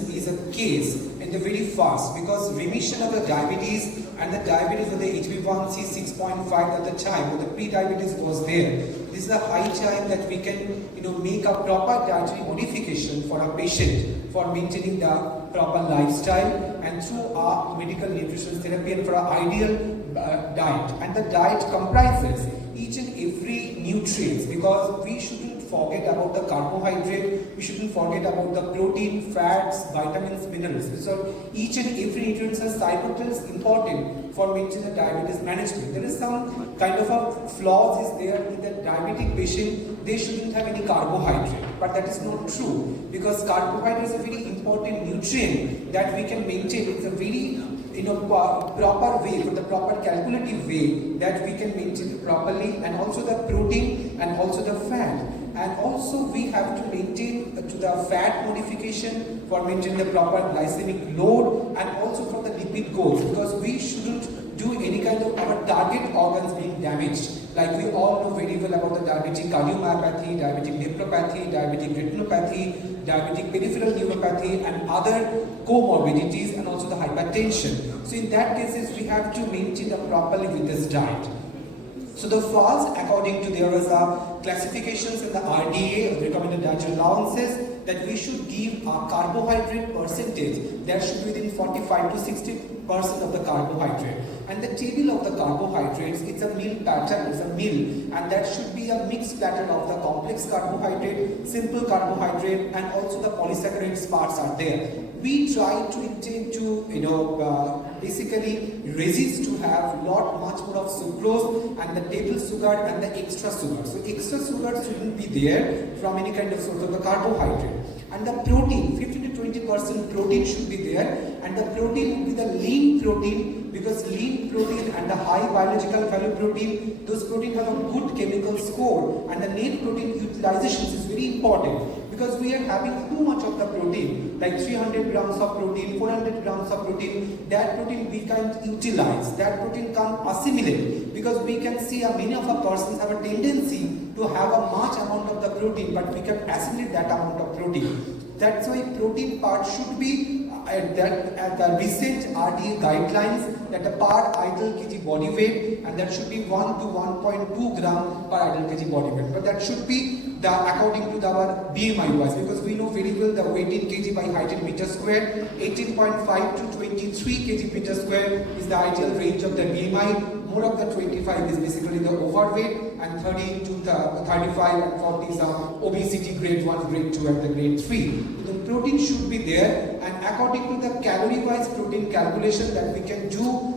is a case in the very fast, because remission of the diabetes and the diabetes with the HbA1c 6.5 at the time, when the pre-diabetes was there. This is a high time that we can make a proper dietary modification for a patient for maintaining the proper lifestyle and through our medical nutrition therapy and for our ideal diet. And the diet comprises each and every nutrients, because we shouldn't forget about the carbohydrate, we shouldn't forget about the protein, fats, vitamins, minerals. So each and every nutrients are cytotels important for maintaining the diabetes management. There is some kind of a flaws is there in the diabetic patient, they shouldn't have any carbohydrate, but that is not true, because carbohydrate is a very important nutrient that we can maintain. It's a very proper way, for the proper calculative way that we can maintain it properly, and also the protein and also the fat. And also we have to maintain to the fat modification for maintaining the proper glycemic load, and also for the lipid goals, because we shouldn't do any kind of our target organs being damaged. Like we all know very well about the diabetic cardiomyopathy, diabetic nephropathy, diabetic retinopathy, diabetic peripheral neuropathy, and other comorbidities, and also the hypertension. So in that cases, we have to maintain it properly with this diet. So the first, according to there was a classifications in the RDA, recommended dietary allowances, that we should give a carbohydrate percentage that should be within 45 to 60% of the carbohydrate. And the table of the carbohydrates, it's a meal pattern, it's a meal, and that should be a mixed pattern of the complex carbohydrate, simple carbohydrate, and also the polysaccharides parts are there. We try to intend to basically resist to have much more of sucrose and the table sugar and the extra sugar. So extra sugar shouldn't be there from any kind of source of the carbohydrate. And the protein, 15 to 20% protein should be there, and the protein would be the lean protein, because lean protein and the high biological value protein, those protein have a good chemical score, and the net protein utilization is very important, because we are having too much of the protein, like 300 grams of protein, 400 grams of protein. That protein we can't utilize, that protein can't assimilate, because we can see many of our persons have a tendency to have a much amount of the protein, but we can assimilate that amount of protein. That's why protein part should be at the recent RDA guidelines, that the per ideal kg body weight, and that should be 1 to 1.2 gram per ideal kg body weight. But that should be according to our BMI wise, because we know very well the weight in kg by height in meter square, 18.5 to 23 kg meter square is the ideal range of the BMI. More of the 25 is basically the overweight, and 30 to the 35 and 40 is obesity grade 1, grade 2, and the grade 3. So the protein should be there, and according to the calorie wise protein calculation that we can do,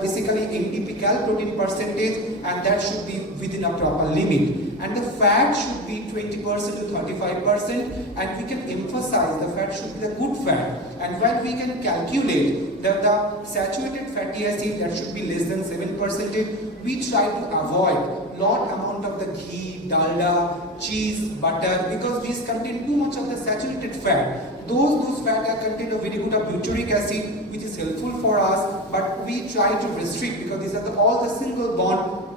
basically NDP cal protein percentage, and that should be within a proper limit. And the fat should be 20% to 35%, and we can emphasize the fat should be the good fat. And when we can calculate that the saturated fatty acid that should be less than 7%, we try to avoid lot amount of the ghee, dalda, cheese, butter, because these contain too much of the saturated fat. Those fat are contain a very good of butyric acid, which is helpful for us, but we try to restrict, because these are all the single bond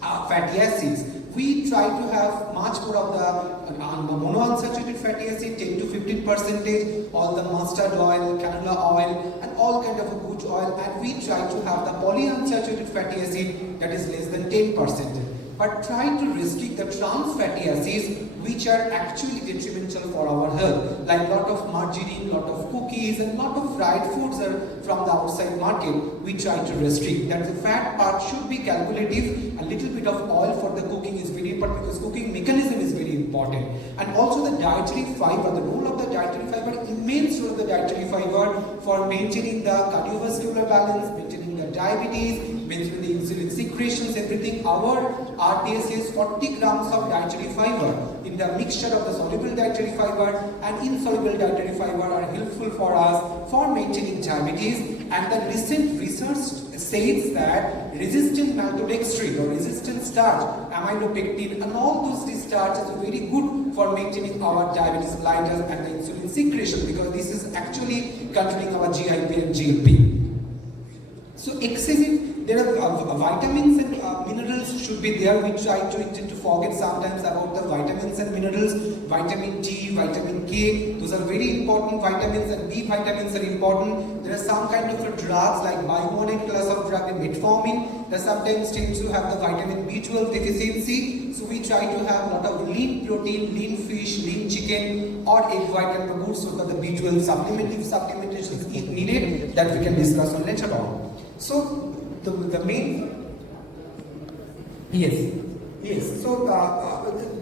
fatty acids. We try to have much more of the monounsaturated fatty acid, 10 to 15%, all the mustard oil, canola oil, and all kind of a good oil, and we try to have the polyunsaturated fatty acid that is less than 10%. But try to restrict the trans fatty acids, which are actually detrimental for our health, like lot of margarine, lot of cookies, and lot of fried foods are from the outside market. We try to restrict that. The fat part should be calculative. A little bit of oil for the cooking is very important, because cooking mechanism is very important. And also the dietary fiber, the role of the dietary fiber, immense role of the dietary fiber for maintaining the cardiovascular balance, maintaining the diabetes, maintaining the insulin secretions, everything. Our RDA says 40 grams of dietary fiber in the mixture of the soluble dietary fiber and insoluble dietary fiber are helpful for us for maintaining diabetes. And the recent research says that resistant maltodextrin or resistant starch, amylopectin, and all those starches are very good for maintaining our diabetes mellitus and the insulin secretion, because this is actually controlling our GIP and GLP. So excessive, there are vitamins and minerals should be there. We try to tend to forget sometimes about the vitamins and minerals. Vitamin D, vitamin K, those are very important vitamins, and B vitamins are important. There are some kind of drugs like bicarbonate class of drug and metformin that sometimes tend to have the vitamin B12 deficiency. So we try to have a lot of lean protein, lean fish, lean chicken or egg white and the good so that the B12 supplementation is needed, that we can discuss on later on. So the main, yes. So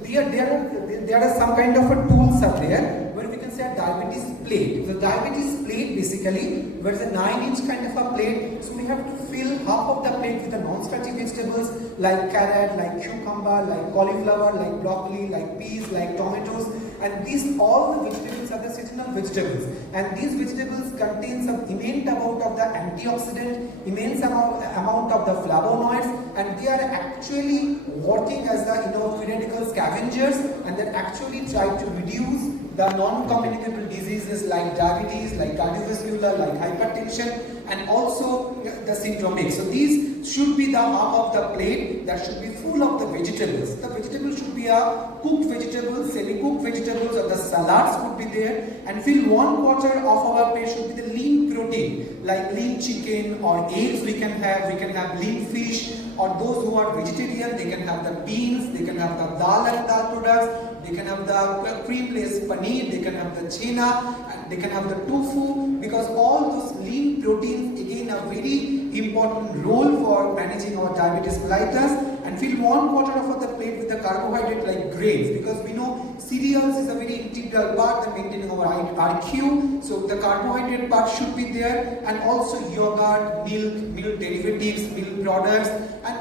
there are some kind of a tools are there where we can say a diabetes plate. The diabetes plate basically where it's a 9-inch kind of a plate. So we have to fill half of the plate with the non-starchy vegetables like carrot, like cucumber, like cauliflower, like broccoli, like peas, like tomatoes. And these all the vegetables are the seasonal vegetables, and these vegetables contain some immense amount of the antioxidant, immense amount of the flavonoids, and they are actually working as the theoretical scavengers, and they actually try to reduce the non-communicable diseases like diabetes, like cardiovascular, like hypertension, and also the syndromic. So these should be the half of the plate that should be full of the vegetables. The vegetables should be a cooked vegetables, semi-cooked vegetables, or the salads could be there, and fill 1/4 of our plate should be the lean protein, like lean chicken or eggs we can have lean fish, or those who are vegetarian, they can have the beans, they can have the dal and dal products, they can have the cream-less paneer, they can have the chena, and they can have the tofu, because all those lean proteins again are very important role for managing our diabetes mellitus. And fill 1/4 of the plate with the carbohydrate like grains, because we know cereals is a very integral part of maintaining our RQ. So the carbohydrate part should be there, and also yogurt, milk derivatives, milk products, and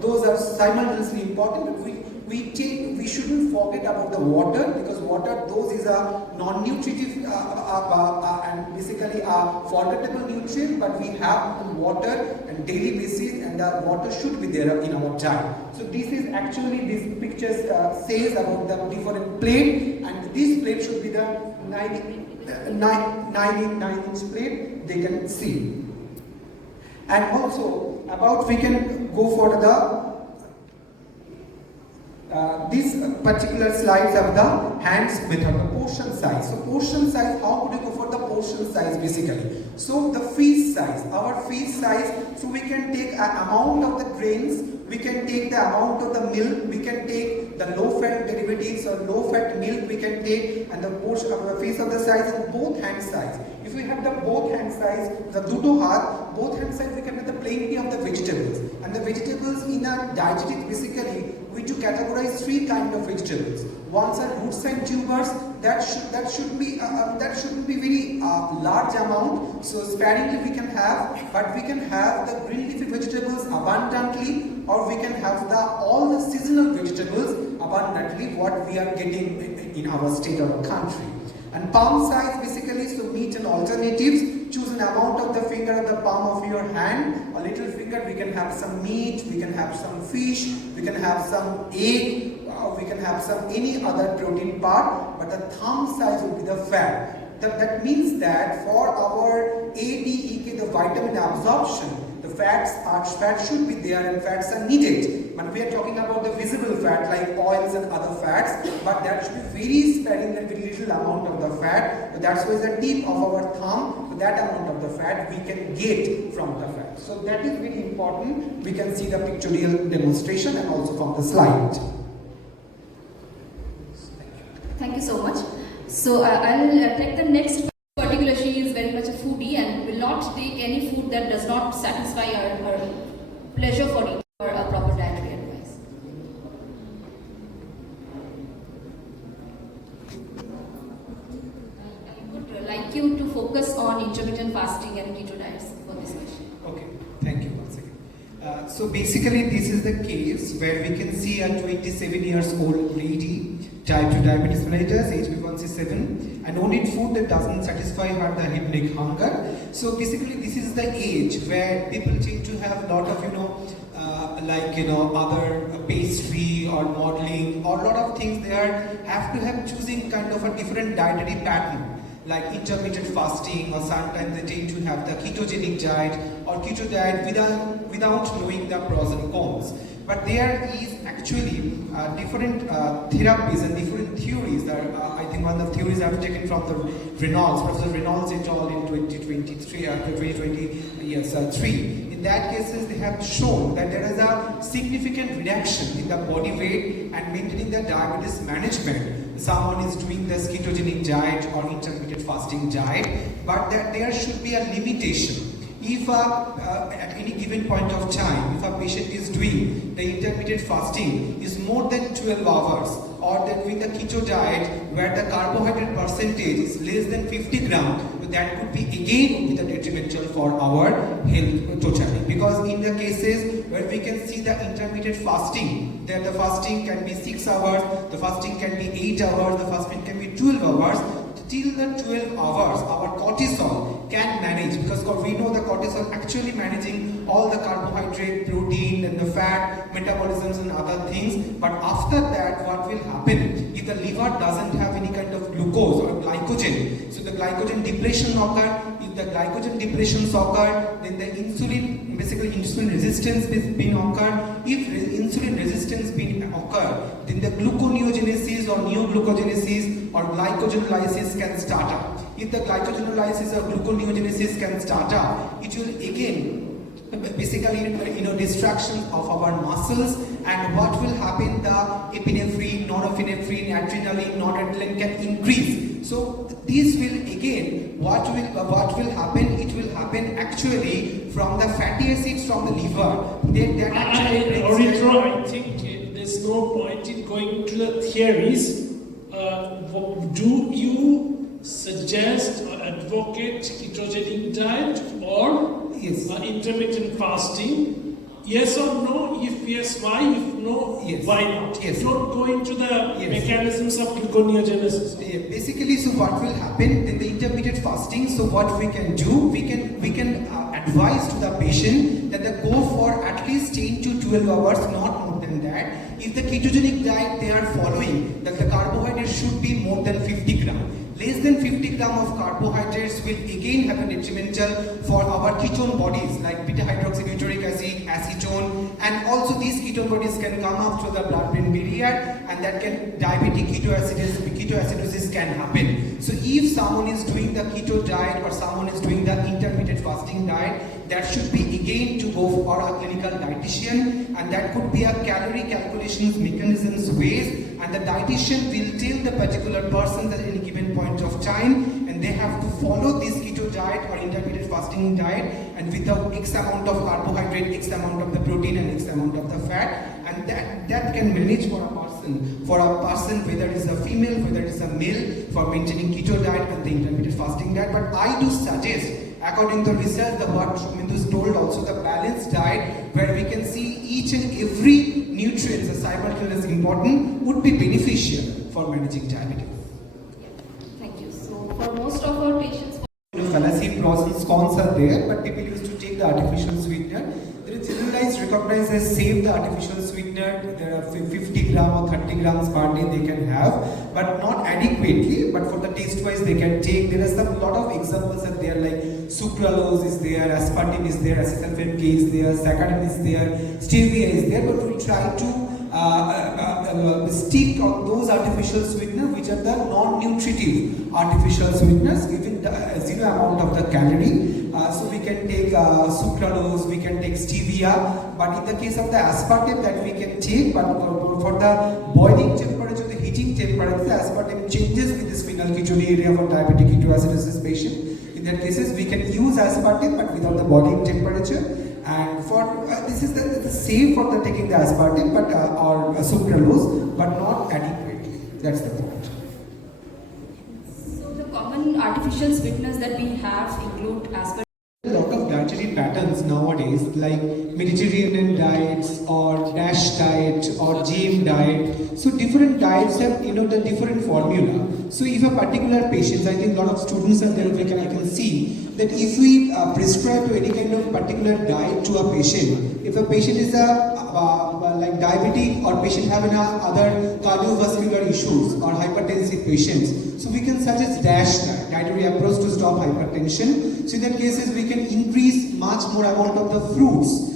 those are simultaneously important. But we shouldn't forget about the water, because water, those is a non-nutritive and basically a forgettable nutrient, but we have water on daily basis, and the water should be there in our diet. So this is actually, this picture says about the different plate, and this plate should be the 9-inch plate they can see. And also about, we can go for the these particular slides of the hands method, the portion size. So portion size, how would you go for the portion size basically? So the feast size, our feast size, so we can take an amount of the grains, we can take the amount of the milk, we can take the low fat derivatives or low fat milk we can take, and the portion of the feast of the size in both hand size. If we have the both hand size, the duto hat, both hand size we can have the plenty of the vegetables. And the vegetables in our dietetics basically, we to categorize 3 kind of vegetables. One are roots and tubers, that shouldn't be very large amount, so sparingly we can have, but we can have the green leafy vegetables abundantly, or we can have all the seasonal vegetables abundantly what we are getting in our state or country. And palm size basically, so meat and alternatives, choose an amount of the finger of the palm of your hand, a little finger, we can have some meat, we can have some fish, we can have some egg, we can have some any other protein part, but the thumb size will be the fat. That means that for our ADEK, the vitamin absorption, the fats should be there, and fats are needed. But we are talking about the visible fat like oils and other fats, but that should be very sparing and very little amount of the fat. So that's why the tip of our thumb, so that amount of the fat we can get from the fat. So that is very important. We can see the pictorial demonstration and also from the slide. Thank you so much. So I'll take the next. Particular, she is very much a foodie and will not take any food that does not satisfy her pleasure for eating or a proper dietary advice. I would like you to focus on intermittent fasting and keto diets for this session. Okay, thank you once again. So basically this is the case where we can see a 27 years old lady, type 2 diabetes mellitus, HbA1c7, and only food that doesn't satisfy her the hedonic hunger. So basically this is the age where people tend to have a lot of other pastry or modeling or a lot of things. They have to have choosing kind of a different dietary pattern. like intermittent fasting, or sometimes they tend to have the ketogenic diet or keto diet without knowing the pros and cons. But there is actually different therapies and different theories that I think one of the theories I've taken from the Professor Reynolds et al. In 2023, 3. In that cases, they have shown that there is a significant reduction in the body weight and maintaining the diabetes management. Someone is doing this ketogenic diet or intermittent fasting diet, but that there should be a limitation. If at any given point of time, if a patient is doing the intermittent fasting is more than 12 hours, or that with the keto diet where the carbohydrate percentage is less than 50 grams, that could be again the detrimental for our health totally. Because in the cases where we can see the intermittent fasting, that the fasting can be 6 hours, the fasting can be 8 hours, the fasting can be 12 hours, till the 12 hours our cortisol can manage, because we know the cortisol actually managing all the carbohydrate, protein and the fat, metabolisms and other things. But after that, what will happen if the liver doesn't have any kind of glucose or glycogen? So the glycogen depletion occur. If the glycogen depletion occur, then the insulin, basically insulin resistance is being occur. If insulin resistance being occur, then the gluconeogenesis or neoglucogenesis or glycogenolysis can start up. If the glycogenolysis or gluconeogenesis can start up, it will again basically distraction of our muscles, and what will happen, the epinephrine, norepinephrine, adrenaline, noradrenaline can increase. So this will again, what will happen, it will happen actually from the fatty acids from the liver. That actually Aritra, I think there's no point in going to the theories. Do you suggest or advocate ketogenic diet or yes, intermittent fasting? Yes or no? If yes, why? If no, yes, why not? Yes. Don't go into the yes, mechanisms of gluconeogenesis. Basically, so what will happen in the intermittent fasting? So what we can do, we can advise to the patient that they go for at least 10 to 12 hours, not more than that. If the ketogenic diet they are following, that the carbohydrate should be more than 50 grams. Less than 50 grams of carbohydrates will again have a detrimental for our ketone bodies like beta hydroxybutyric acid, acetone, and also these ketone bodies can come up through the blood-brain barrier, and that can diabetic ketoacidosis can happen. So if someone is doing the keto diet or someone is doing the intermittent fasting diet, that should be again to go for a clinical dietitian, and that could be a calorie calculations mechanisms ways, and the dietitian will tell the particular person at any given point of time, and they have to follow this keto diet or intermittent fasting diet, and with the X amount of carbohydrate, X amount of the protein and X amount of the fat, and that can manage for a person whether it is a female, whether it is a male, for maintaining keto diet and the intermittent fasting diet. But I do suggest, according to research, the what Shumindu told also, the balanced diet where we can see each and every nutrients as simultaneously important would be beneficial for managing diabetes. Thank you. So for most of our patients, fallacy, pros and cons are there, but people used to take the artificial sweetener. There is generalized recognized as save the artificial sweetener. There are 50 grams or 30 grams per day they can have, but not adequately. But for the taste wise they can take. There are some lot of examples that there, like sucralose is there, aspartame is there, acesulfame K is there, saccharin is there, stevia is there. But we'll try to stick on those artificial sweeteners which are the non-nutritive artificial sweeteners, giving the zero amount of the calorie. So we can take sucralose, we can take stevia, but in the case of the aspartame that we can take, but for the boiling temperature, the heating temperature, the aspartame changes with this phenylketonuria for diabetic ketoacidosis patient. In that cases, we can use aspartame but without the boiling temperature. And for this is the safe for the taking the aspartame, but or sucralose, but not adequately. That's the point. so the common artificial sweeteners that we have include aspartame. A lot of dietary dietary patterns nowadays, like Mediterranean diets or DASH diet or GM diet. So different diets have the different formula. So if a particular patient, I think a lot of students are there, I can see that if we prescribe to any kind of particular diet to a patient, if a patient is like diabetic or patient having other cardiovascular issues or hypertensive patients, so we can suggest DASH diet, dietary approach to stop hypertension. So in that cases we can increase much more amount of the fruits.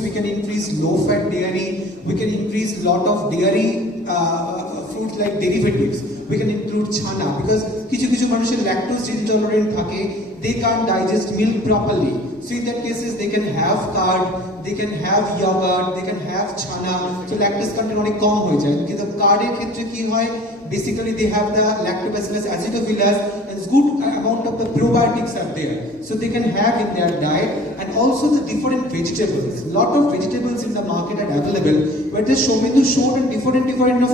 We can increase low-fat dairy, we can increase lot of dairy fruits like derivatives, we can include chana, because কিছু মানুষের lactose intolerant থাকে, they can't digest milk properly. So in that cases they can have curd, they can have yogurt, they can have chana, so lactose content অনেক কম হয়ে যায়। কিন্তু কার্ডের ক্ষেত্রে কি হয়, basically they have the lactobacillus acidophilus and good amount of the probiotics are there, so they can have in their diet. And also the different vegetables, lot of vegetables in the market are available, where the Shomindu showed on different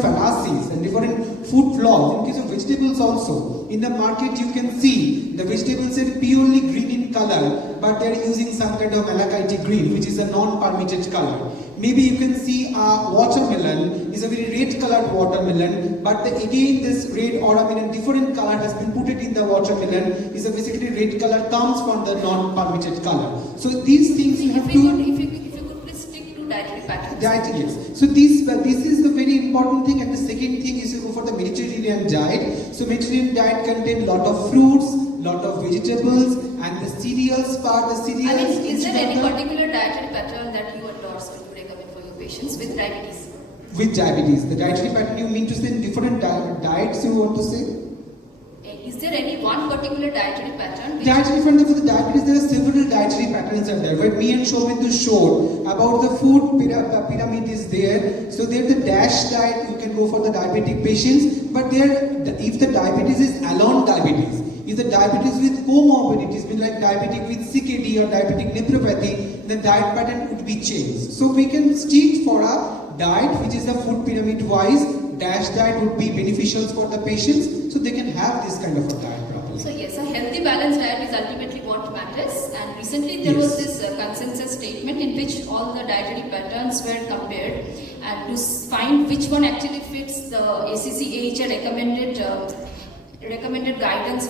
fallacies and different food flaws. In case of vegetables also, in the market you can see the vegetables are purely green in color, but they are using some kind of malachite green, which is a non-permitted color. Maybe you can see a watermelon is a very red colored watermelon, but again this red or different color has been put it in the watermelon, is a basically red color comes from the non-permitted color. So these things you have to... If you could please stick to dietary patterns. Diet, yes. So this is the very important thing, and the second thing is to go for the Mediterranean diet. So Mediterranean diet contains lot of fruits, lot of vegetables, and the cereals part, Is there any particular dietary pattern that you endorse or you recommend for your patients with diabetes? With diabetes, the dietary pattern you mean to say different diets you want to say? Is there any one particular dietary pattern? Dietary pattern for the diabetes, there are several dietary patterns are there. But me and Shomindu showed about the food pyramid is there. So there the DASH diet you can go for the diabetic patients. But there, if the diabetes is alone diabetes, if the diabetes with comorbidities, like diabetic with CKD or diabetic nephropathy, the diet pattern would be changed. So we can stick for a diet which is the food pyramid wise. DASH diet would be beneficial for the patients, so they can have this kind of a diet properly. So yes, a healthy balanced diet is ultimately what matters. And recently there was this consensus statement in which all the dietary patterns were compared and to find which one actually fits the ACCH recommended guidance for